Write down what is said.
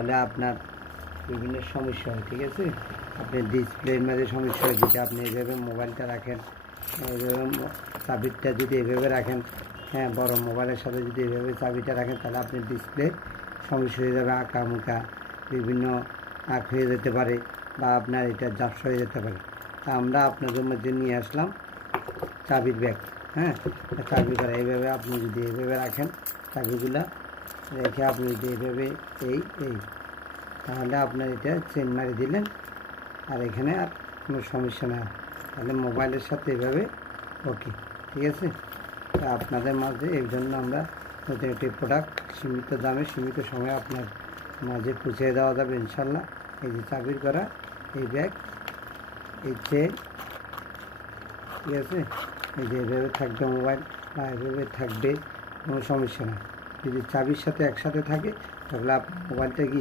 তাহলে আপনার বিভিন্ন সমস্যা হয়, ঠিক আছে। আপনি ডিসপ্লের মাঝে সমস্যা হয়, যেটা আপনি এইভাবে মোবাইলটা রাখেন, এইভাবে চাবিটা যদি এভাবে রাখেন, হ্যাঁ, বড় মোবাইলের সাথে যদি এভাবে চাবিটা রাখেন, তাহলে আপনার ডিসপ্লে সমস্যা হয়ে যাবে, আঁকা মুখা বিভিন্ন আঁক হয়ে যেতে পারে, বা আপনার এটা ঝাপসা হয়ে যেতে পারে। তা আমরা আপনাদের মধ্যে নিয়ে আসলাম চাবির ব্যাগ। হ্যাঁ, চাবি করা এইভাবে আপনি যদি এইভাবে রাখেন, চাবিগুলা রেখে আপনি যদি এইভাবে এই তাহলে আপনার এটা চেন মারি দিলেন, আর এখানে আর কোনো সমস্যা না, তাহলে মোবাইলের সাথে এভাবে ওকে, ঠিক আছে। তা আপনাদের মাঝে এই জন্য আমরা নতুন একটি প্রোডাক্ট সীমিত দামে সীমিত সময়ে আপনার মাঝে পৌঁছে দেওয়া যাবে ইনশাল্লাহ। এই যে চাবির করা এই ব্যাগ, এই চেন, ঠিক আছে। এই যে এভাবে থাকবে মোবাইল, বা এভাবে থাকবে, কোনো সমস্যা না। যদি চাবির সাথে একসাথে থাকে তাহলে আপনার মোবাইলটা কি